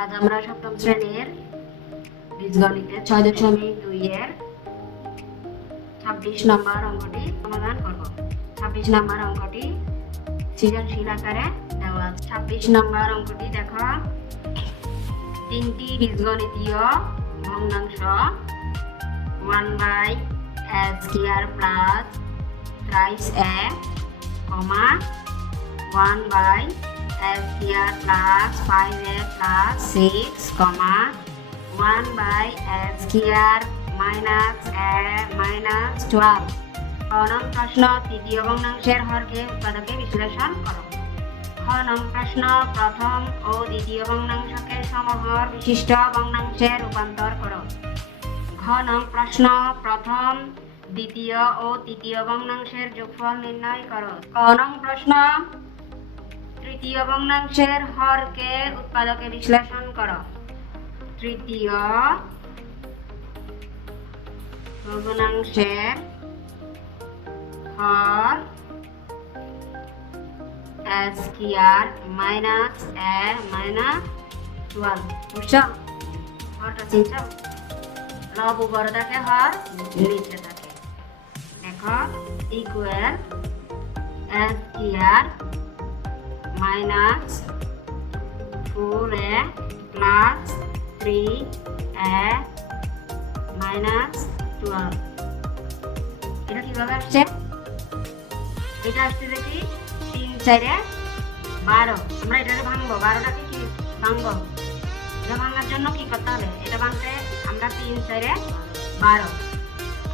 আজ আমরা সপ্তম শ্রেণীর বীজগণিতের 6.2 এর 26 নম্বর অঙ্কটি সমাধান করব। 26 নম্বর অঙ্কটি সৃজনশীল আকারে দেওয়া আছে। 26 নম্বর অঙ্কটি দেখো, তিনটি বীজগণিতীয় ভগ্নাংশ 1/s² plus thrice a, 1/s² plus 5a plus 6, 1/s² minus a minus 12। নং প্রশ্ন, তৃতীয় ভগ্নাংশের হরকে উৎপাদকে বিশ্লেষণ করো। নং প্রশ্ন, প্রথম ও দ্বিতীয় ভগ্নাংশকে সমহর বিশিষ্ট ভগ্নাংশে রূপান্তর করো। নং প্রশ্ন, প্রথম, দ্বিতীয় ও তৃতীয় ভগ্নাংশের যোগফল নির্ণয় করো। নং প্রশ্ন, তৃতীয় ভগ্নাংশের হরকে উৎপাদকে বিশ্লেষণ করো। তৃতীয় ভগ্নাংশের হর s² মাইনাস a মাইনাস 12। বুঝছো? হরটা চিনছো? লব উপরে থাকে, হর নিচে থাকে। দেখো, equal s² minus 4a plus 3a minus 12। এটা কিভাবে আসছে? এটা আসছে দেখি 3×4 12। আমরা এটাকে ভাঙবো, 12টাকে কি ভাঙবো? এটা ভাঙার জন্য কি করতে হবে? এটা ভাঙতে আমরা 3×4 12,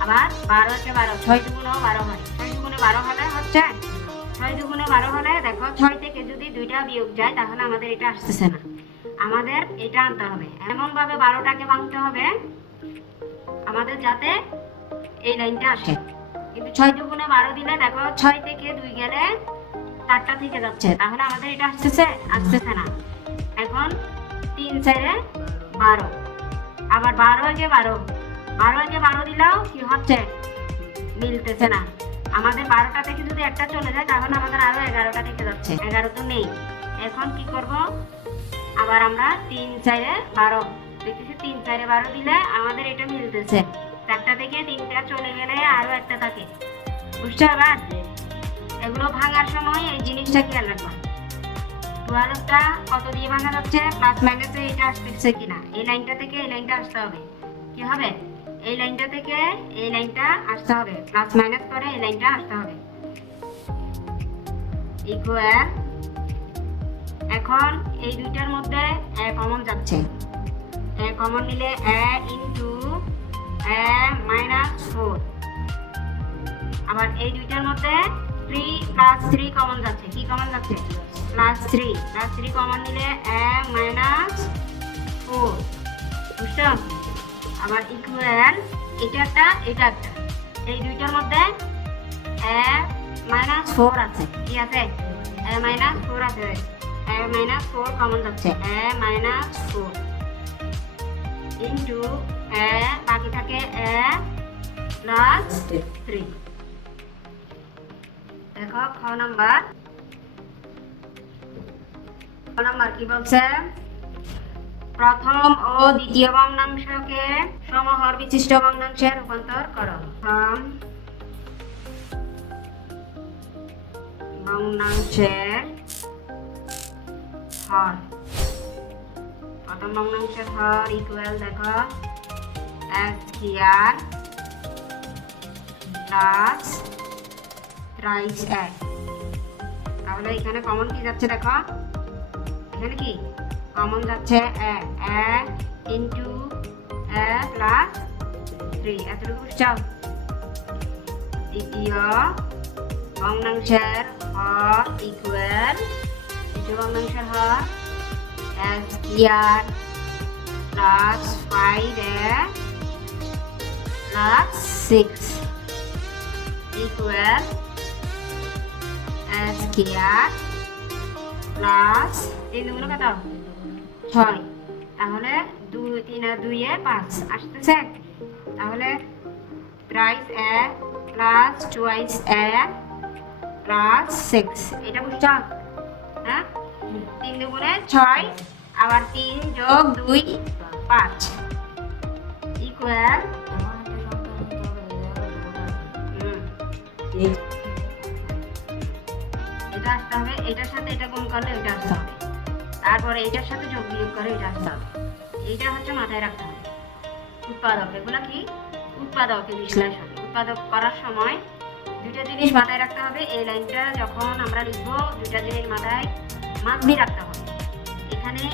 আবার 12 12, 6 দুগুণে 12 হয়। 6 দুগুণে 12 হলে হচ্ছে 6 দুগুণে 12 হলে দেখো 6 থেকে যদি 2টা বিয়োগ যায় তাহলে আমাদের এটা আসতেছে না, আমাদের এটা আনতে হবে। এমন ভাবে 12টাকে ভাঙতে হবে আমাদের যাতে এই লাইনটা আসে। কিন্তু 6 দুগুণে 12 দিলে দেখো 6 থেকে 2 গেলে 4টা থেকে যাচ্ছে, তাহলে আমাদের এটা আসতেছে না। এখন 3×4 12, আবার 12 দিলেও কি হচ্ছে? মিলতেছে না। আমাদের 12টা থেকে যদি একটা চলে যায় তাহলে আমাদের আরো 11টা থেকে যাচ্ছে, 11 তো নেই। এখন কি করব? আবার আমরা 3×4 12 দেখতেছি, 3×4 12 দিলে আমাদের এটা মিলতেছে। 4টা থেকে 3টা চলে গেলে আরো একটা থাকে। বুঝছো? আবার এগুলো ভাঙার সময় এই জিনিসটা খেয়াল রাখবা। 12টা কত দিয়ে ভাঙা যাচ্ছে? প্লাস মাইনাসে এটা আসতেছে কিনা। এই লাইনটা থেকে এই লাইনটা আসতে হবে। কি হবে? এই লাইনটা থেকে এই লাইনটা আসতে হবে, প্লাস মাইনাস করে এই লাইনটা আসতে হবে। ইকুয়াল, এখন এই দুইটার মধ্যে a কমন যাচ্ছে। a কমন নিলে a ইনটু a মাইনাস 4। আবার এই দুইটার মধ্যে 3 প্লাস 3 কমন যাচ্ছে। কি কমন যাচ্ছে? প্লাস 3 কমন নিলে a মাইনাস 4। বুঝছো? আবার ইকুয়াল, এটা একটা এই দুইটার মধ্যে a মাইনাস 4 আছে। কি আছে? a মাইনাস 4 আছে। a মাইনাস 4 কমন যাচ্ছে, a মাইনাস 4 ইনটু a, বাকি থাকে a প্লাস 3। দেখো খ নাম্বার কি বলছে? প্রথম ও দ্বিতীয় ভগ্নাংশকে সমহর বিশিষ্ট ভগ্নাংশে রূপান্তর করো। ভগ্নাংশের হর, প্রথম ভগ্নাংশের হর ইকুয়াল, দেখো s² প্লাস thrice a। তাহলে এখানে কমন কি যাচ্ছে? দেখো এখানে কি কমন যাচ্ছে? a into a plus 3। এতটুকু বুঝছো? দ্বিতীয় ভগ্নাংশের হর ইকুয়াল, দ্বিতীয় ভগ্নাংশের হর s² plus 5a plus 6 equal s² plus 3 দুগুণে কত? 6। তাহলে 2 3 আর 2 এ 5 আসতেছে। তাহলে thrice a plus twice a plus 6। এটা বুঝছো? হ্যাঁ, 3 দুগুণে 6 আবার 3 যোগ 2 5 ইকুয়াল এটা আসতে হবে, এটার সাথে এটা গুণ করলে এটা আসতে হবে, তারপরে এটার সাথে যোগ বিয়োগ করে এটা আসতে হবে। এইটা হচ্ছে মাথায় রাখতে হবে। উৎপাদক, এগুলো কি উৎপাদক বিশ্লেষণ। উৎপাদক করার সময় দুইটা জিনিস মাথায় রাখতে হবে। এই লাইনটা যখন আমরা লিখবো দুইটা জিনিস মাথায় মাঝবি রাখতে হবে। এখানে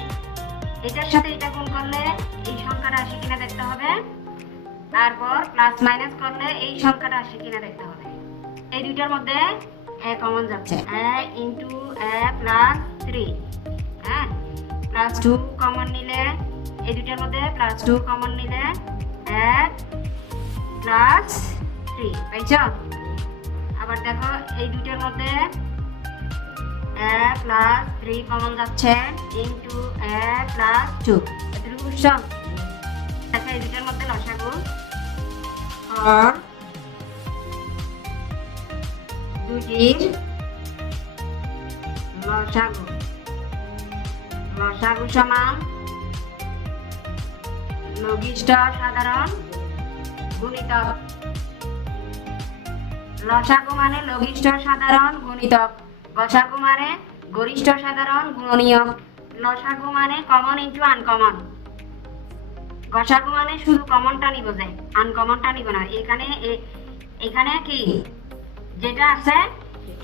এটার সাথে এটা গুণ করলে এই সংখ্যাটা আসে কিনা দেখতে হবে, তারপর প্লাস মাইনাস করলে এই সংখ্যাটা আসে কিনা দেখতে হবে। এই দুইটার মধ্যে a কমন যাচ্ছে, a ইনটু a প্লাস 3, হ্যাঁ, প্লাস 2 কমন নিলে এই দুইটার মধ্যে প্লাস 2 কমন নিলে a প্লাস 3 পাইছো। আবার দেখো এই দুইটার মধ্যে a প্লাস 3 কমন যাচ্ছে ইনটু a প্লাস 2, এতটুকু বুঝছো। দেখো এই দুইটার মধ্যে লসাগু আর দুটির লসাগু, লসাগু সমান লঘিষ্ঠ সাধারণ গুণিতক। লসাগু মানে লঘিষ্ঠ সাধারণ গুণিতক, গসাগু মানে গরিষ্ঠ সাধারণ গুণনীয়ক, লসাগু মানে কমন ইনটু আনকমন, গসাগু মানে শুধু কমনটা নিব যায়, আনকমনটা নিব না। এখানে কি যেটা আছে,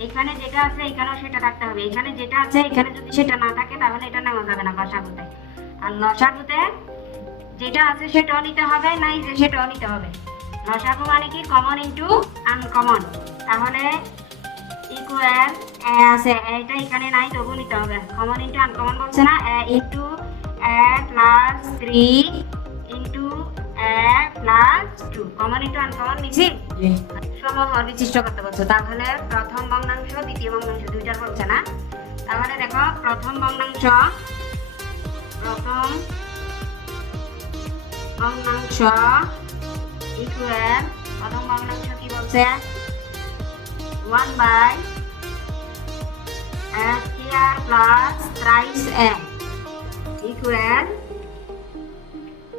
এখানে যেটা আছে এখানেও সেটা থাকতে হবে, এখানে যেটা আছে এখানে যদি সেটা না থাকে তাহলে এটা নেওয়া যাবে না গসাগুতে। আর লসাগুতে যেটা আছে সেটাও নিতে হবে, নাই যে সেটাও নিতে হবে। লসাগু মানে কি কমন ইনটু আনকমন, তাহলে ইকুয়াল a আছে, এটা এখানে নাই তবু নিতে হবে। কমন ইনটু আনকমন বলছে না, a into a plus 3 into a plus 2, common into uncommon নিছি। সমহর বিশিষ্ট করতে বলছে, তাহলে প্রথম ভগ্নাংশ দ্বিতীয় ভগ্নাংশ দুইটার বলছে না। তাহলে দেখো প্রথম ভগ্নাংশ ইকুয়াল, প্রথম ভগ্নাংশ কি বলছে 1 by a square plus thrice a equal,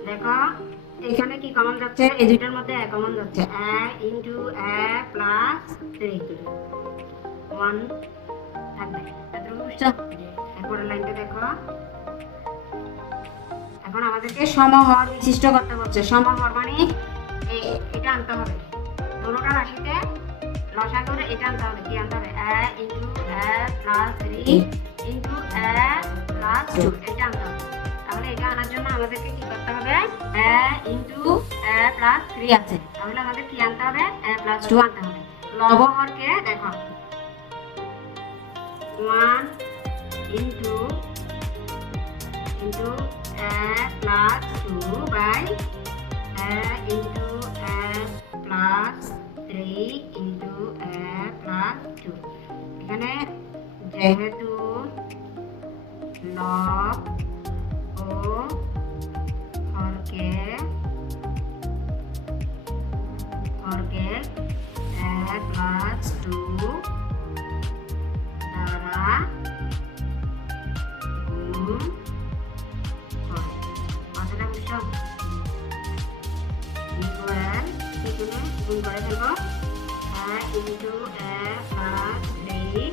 দেখো এখানে কি কমন যাচ্ছে, এই দুইটার মধ্যে a কমন যাচ্ছে, a ইনটু a প্লাস 3 1 থাকবে। এতটুকু বুঝছো। এরপরের লাইনটা দেখো, এখন আমাদেরকে সমহর বিশিষ্ট করতে বলছে। সমহর মানে এটা আনতে হবে, দুটোটা রাশিতে লসাগুরে এটা আনতে হবে। কি আনতে হবে, a into a plus 3 into a plus 2, এটা আনতে হবে। তাহলে এটা আনার জন্য আমাদেরকে কি করতে হবে, a ইনটু a প্লাস 3 আছে, তাহলে আমাদের কি আনতে হবে, a প্লাস 2 আনতে হবে। লবহরকে দেখো 1 into a plus 2 by a into a plus 3 into a plus 2। এখানে যেহেতু লব ও হরকে a প্লাস 2 দ্বারা গুণ করে, কথাটা বুঝছো। ইকুয়াল এখানে গুণ করে ফেলবো, a into a plus 3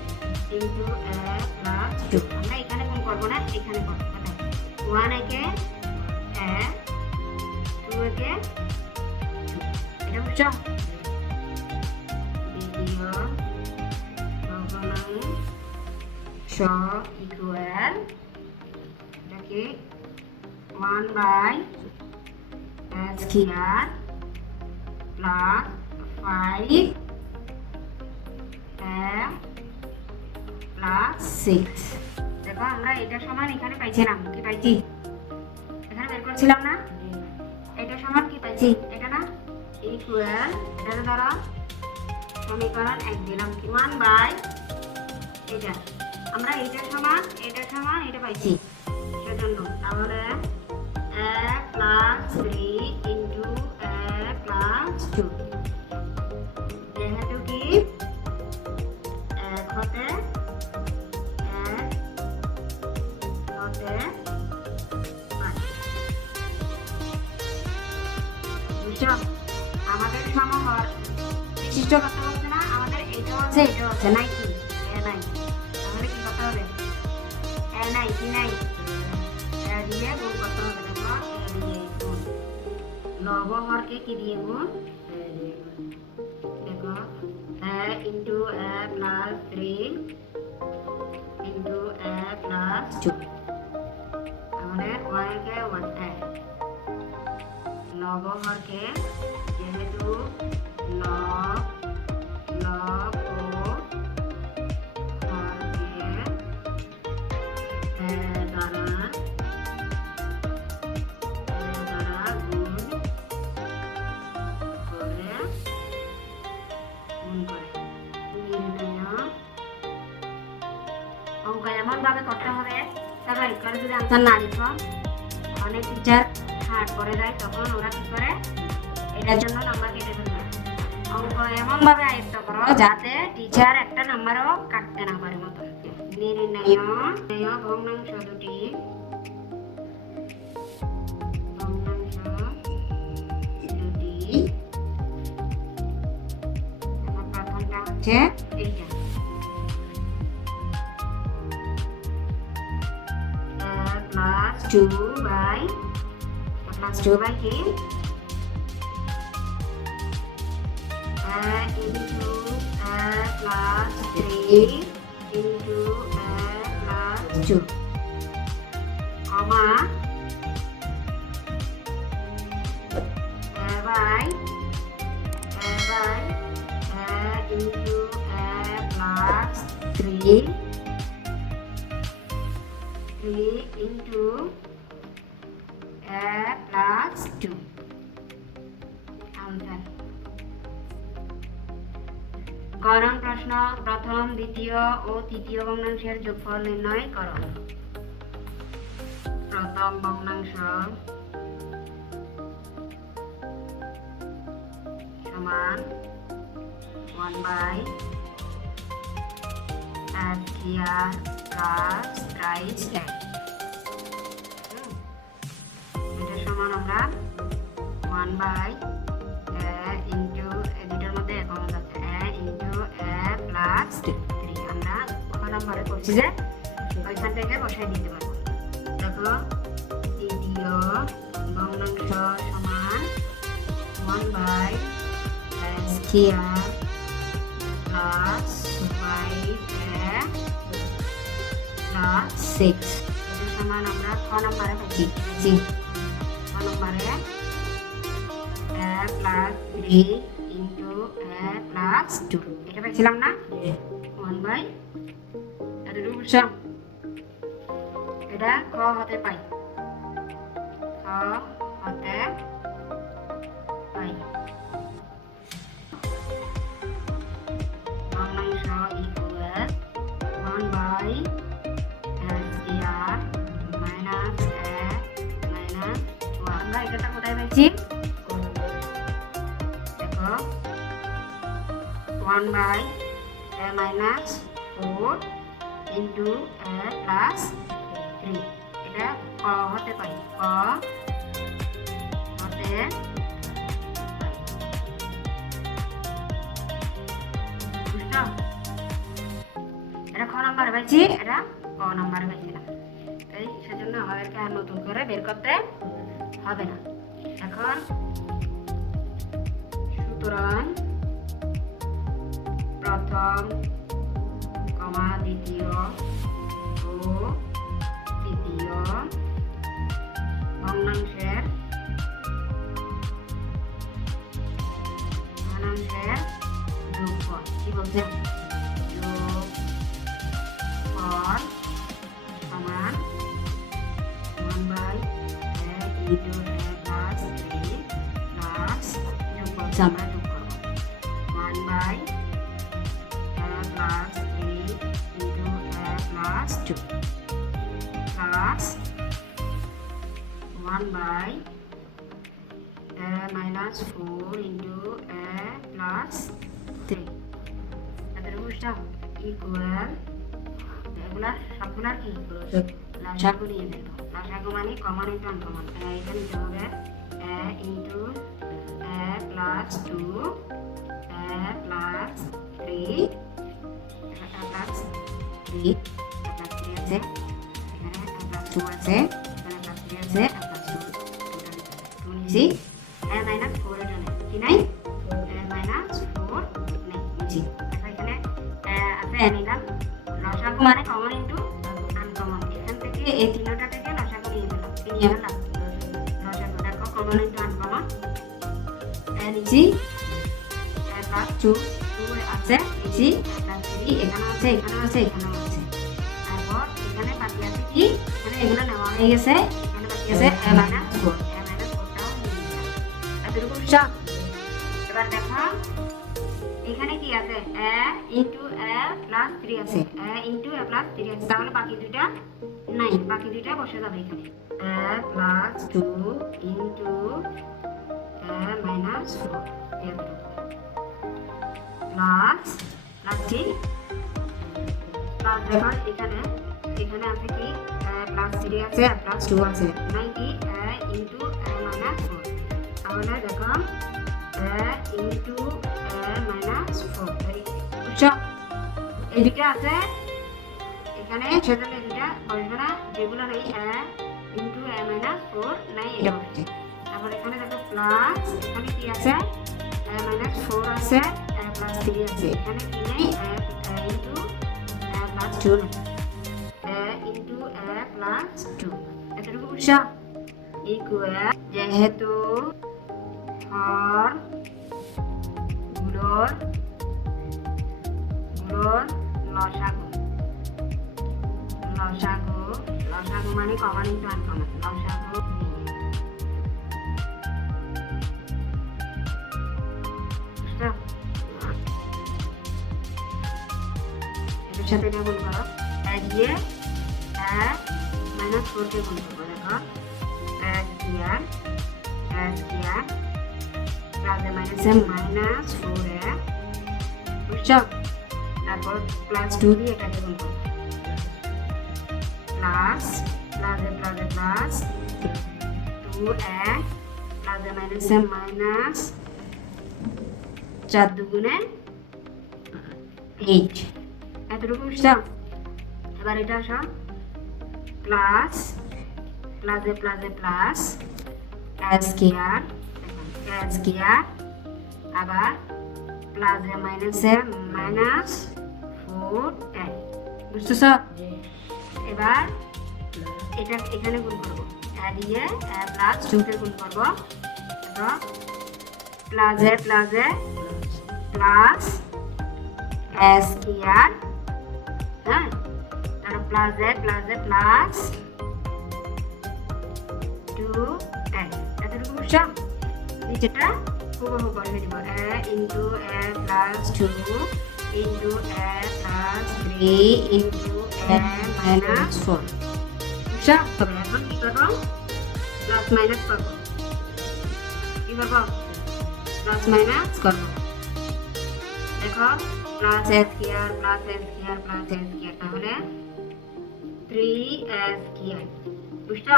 into a plus 2। আমরা এখানে গুণ করবো না, এখানে করবো। 1 একে a, 2 একে 2, এটা বুঝছো। দ্বিতীয় ভগ্নাংশ ইকুয়াল, এটাকে 1 by a square plus 5 a plus 6। দেখো আমরা এটা সমান এখানে পাইছিলাম, কি পাইছি এখানে বের করছিলাম না, এটা সমান কি পাইছি এটা না, ইকুয়াল এটার দ্বারা সমীকরণ 1 দিলাম, কি 1 বাই এটা, আমরা এটা সমান এটা পাইছি সেজন্য। তাহলে a plus 3 into a plus 2, যেহেতু কি এক হতে বুঝছো? আমাদের সমহর বিশিষ্ট করতে হচ্ছে না, আমাদের এটাও আছে এটাও আছে, নাই কি এ নাই, তাহলে কি করতে হবে? এ নাই কি নাই, এ দিয়ে গুণ করতে হবে। দেখো এ দিয়ে গুণ, লব হরকে কি দিয়ে গুণ? দেখো এ ইন্টু এ প্লাস 3 ইন্টু এ প্লাস 2, তাহলে ওয়াইকে ওয়ান এ, লব হরকে যেহেতু লব লব ও হরকে দ্বারা গুণ করে নির্ণয় অঙ্ক এমন ভাবে করতে হবে সবাই করে, যদি আনসার না লিখো অনেক টিচার হার্ড করে যায়, তখন ওরা কি করে এটার জন্য নাম্বার কেটে ফেলবে। অঙ্ক এমন ভাবে আয়ত্ত করো যাতে টিচার একটা নাম্বারও কাটতে না পারে মতো। নির্ণয় ভগ্নাংশ দুটি, প্রথমটা হচ্ছে এইটা প্লাস 2 বাই কি into plus 3 into plus 2, comma by into plus 3 into plus 2, answer। গরম প্রশ্ন, প্রথম দ্বিতীয় ও তৃতীয় ভগ্নাংশের যোগফল নির্ণয় করো। প্রথম ভগ্নাংশ সমান 1/s² প্লাস প্রাইস ট্যাগ, এটা সমান আমরা 1/a ইন্টু দুটোর মধ্যে কমন যাচ্ছে a ইন্টু a প্লাস 3, আমরা ক নম্বরে করছি যে ওইখান থেকে বসাই দিতে পারবো। দেখো দ্বিতীয় ভগ্নাংশ সমান 1/s² প্লাস 5a প্লাস 6, এটা সমান আমরা ক নম্বরে পাচ্ছি ক নম্বরে a plus 3 into a plus 2, এটা পাইছিলাম না 1/, এতটুকু বুঝছো? এটা খ হতে পাই, খ হতে পাই ভগ্নাংশ equal 1/s² minus a minus 1, আমরা এটা কোথায় পাইছি? দেখো 1/a minus 4 into a plus 3, এটা ক হতে পাই, ক হতে পাই, বুঝছো? এটা ক নাম্বার পাইছি, এটা ক নাম্বার পাইছিলাম, তাই সেজন্য আমাদেরকে আর নতুন করে বের করতে হবে না। এখন সুতরাং প্রথম কমা দ্বিতীয় ও তৃতীয় ভগ্নাংশের যোগফল কি বলছে? যোগফল সমান 1/a into a plus 3 plus যোগফল আমরা যোগ করব 1/a plus 3 into a plus 2 plus 1/a minus 4 into a plus 3, এদের বুঝছো? ইকুয়াল এগুলা সবগুলা কি লসাগু নিয়ে নেব। লসাগু মানে কমন ইন্টু আনকমন, এটা নিতে হবে a into a plus 2 a plus 3 a plus 3 আছে এখানে a plus 2 আছে এখানে plus 3 আছে a plus 2 নিছি a minus 4 এটা নেই কি নাই a minus 4 নেই নিছি এখানে আছে নিলাম লসাগু মানে কমন ইনটু আনকমন এখান থেকে এই তিনটা থেকে লসাগু নিয়ে নিলাম লসাগু দেখো কমন ইনটু আনকমন নিচি প্লাস 2 আছে নিচি প্লাস 3 এখানে আছে এখানেও আছে এখানেও আছে তারপর এখানে বাকি আছে কি এখানে এগুলো নেওয়া হয়ে গেছে এখানে বাকি আছে a minus 4 টাও নিয়ে নিলাম এতটুকু সব এবার দেখো এখানে কি আছে a into a plus 3 আছে a into a plus 3 আছে তাহলে বাকি দুটো নাই বাকি দুটো বসে যাবে এখানে a plus 2 into a minus 4 এতটুকু প্লাস কি প্লাস দেখো এখানে আছে কি প্লাস 3 আছে আর প্লাস 2 আছে নাই কি a into a minus 4 তাহলে দেখো a into a minus 4 বুঝছো এই দুটো আছে এখানে সেজন্য দুটো বসবে না যেগুলো নেই a into a minus 4 নাই এটা বসছে তারপর এখানে দেখো প্লাস এখানে কি আছে a minus 4 আছে a plus 3 আছে এখানে কি নেই a into a plus 2 a into a plus 2 এতটুকু বুঝছো ইকুয়াল যেহেতু হর গুলোর লসাগু মানে কমন ইনটু আনকমন লসাগু এর সাথে এটা গুণ করো a দিয়ে a minus 4 কে গুণ করবো দেখো a square plus a minus 4a বুঝছো তারপর প্লাস 2 দিয়ে এটাকে গুণ করবো plus plus 2a plus a minus 4 দুগুণে 8 এতটুকু বুঝছো এবার এটা সব প্লাস a স্কয়ার আবার প্লাস a minus 4a বুঝছো এবার এটা এখানে গুণ করব a দিয়ে a plus 2 কে গুণ করব তো plus a plus a square হ্যাঁ তারপর প্লাস a প্লাস 2a এতটুকু বুঝছো নিচেটা হুবহু বসিয়ে দিব a into a plus 2 into a plus 3 into a minus 4 বুঝছো তবে এখন কি করব প্লাস মাইনাস করব কি করব প্লাস মাইনাস করব দেখো প্লাস a স্কয়ার তাহলে 3a স্কয়ার বুঝছো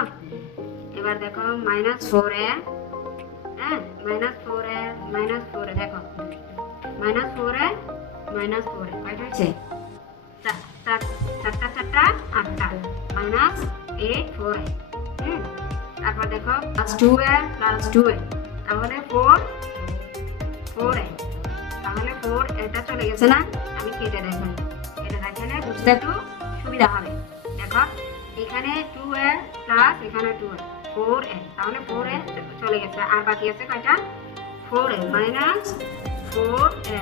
এবার দেখো মাইনাস 4a হ্যাঁ মাইনাস 4a দেখো মাইনাস 4a কয়টা হচ্ছে চারটা আটটা মাইনাস 8 4a তারপর দেখো প্লাস 2a তাহলে 4a তাহলে 4 এটা চলে গেছে না আমি কেটে দেখাই এটা দেখালে বুঝতে একটু সুবিধা হবে দেখো এখানে 2a প্লাস এখানে 2a 4a তাহলে 4a চলে গেছে আর বাকি আছে কয়টা 4a minus 4a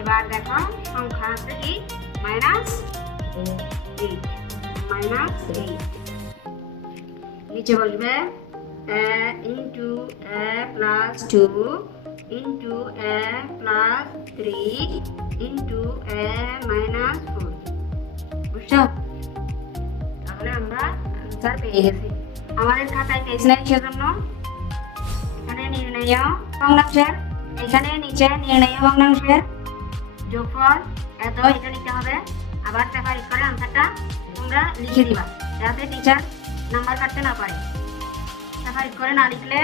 এবার দেখো সংখ্যা আছে কি minus 8 নিচে বসবে a into a plus 2 into a plus 3 into a minus 4 বুঝছো তাহলে আমরা আনসার পেয়ে গেছি আমাদের খাতায় পেজ নাই সেজন্য এখানে নির্ণয় ভগ্নাংশের এখানে নিচে নির্ণয় ভগ্নাংশের যোগফল এত এটা লিখতে হবে আবার সেপারেট করে আনসারটা তোমরা লিখে দিবা যাতে টিচার নাম্বার কাটতে না পারে সেপারেট করে না লিখলে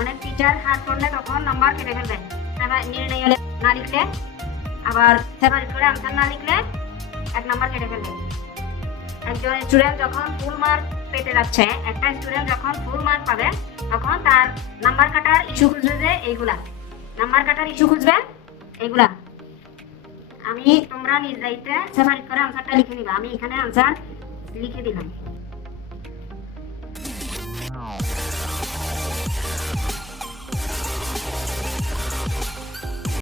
অনেক টিচার হাত করলে তখন নাম্বার কেটে ফেলবে। নির্ণয় হলে না লিখলে, আবার সেপারেট করে আনসার না লিখলে 1 নাম্বার কেটে ফেলবে। একজন স্টুডেন্ট যখন ফুল মার্ক পেতে যাচ্ছে, একটা স্টুডেন্ট যখন ফুল মার্ক পাবে, তখন তার নাম্বার কাটার ইস্যু খুঁজবে যে এইগুলা, নাম্বার কাটার ইস্যু খুঁজবে এইগুলা। তোমরা নিজ দায়িত্বে সেপারেট করে আনসারটা লিখে নিবা। আমি এখানে আনসার লিখে দিলাম।